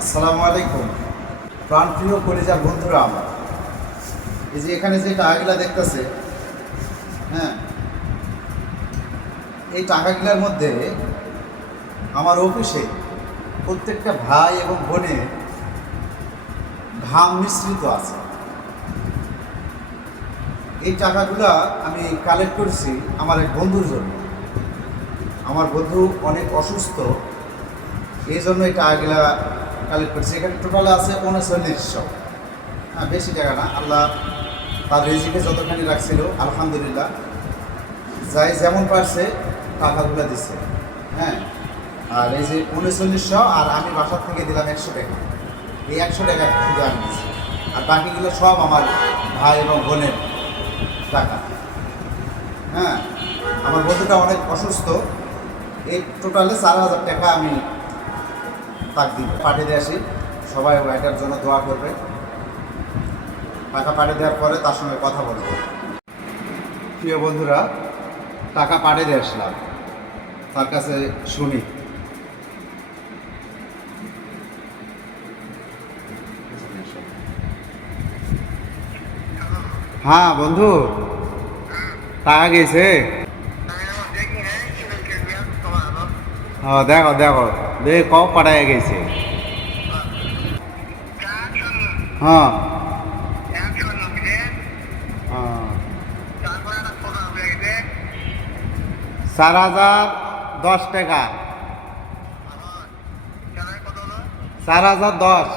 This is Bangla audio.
আসসালামু আলাইকুম। প্রাণপ্রিয় কলিজার বন্ধুরা, আমার এই যে এখানে যে টাকাগুলা দেখতেছে, হ্যাঁ, এই টাকাগুলার মধ্যে আমার অফিসে প্রত্যেকটা ভাই এবং বোনের ঘাম মিশ্রিত আছে। এই টাকাগুলা আমি কালেক্ট করেছি আমার এক বন্ধুর জন্য। আমার বন্ধু অনেক অসুস্থ, এই জন্য এই টাকাগুলা কালেক্ট করছি। এখানে টোটাল আছে 3900। হ্যাঁ, বেশি টাকা না, আল্লাহ তার রিজিকে যতখানি রাখছিল আলহামদুলিল্লাহ, যাই যেমন পারছে টাকাগুলো দিচ্ছে। হ্যাঁ, আর এই যে 3900, আর আমি বাসার থেকে দিলাম 100 টাকা। এই 100 টাকা শুধু আমি দিচ্ছি, আর বাকিগুলো সব আমার ভাই এবং বোনের টাকা। হ্যাঁ, আমার বন্ধুটা অনেক অসুস্থ, এই টোটালে 4000 টাকা আমি তাকে দিব। পাঠিয়ে দিয়ে আসি, সবাই এটার জন্য দোয়া করবে। টাকা পাঠিয়ে দেওয়ার পরে তার সঙ্গে কথা বলবো। প্রিয় বন্ধুরা, টাকা পাঠিয়ে দিয়ে আসলাম, তার কাছে শুনি। হ্যাঁ বন্ধু, টাকা গেছে। হ্যাঁ, দেখো দেখো দেখ কব পাঠায় গেছে। হ্যাঁ হ্যাঁ, 4010 টাকা। 4010।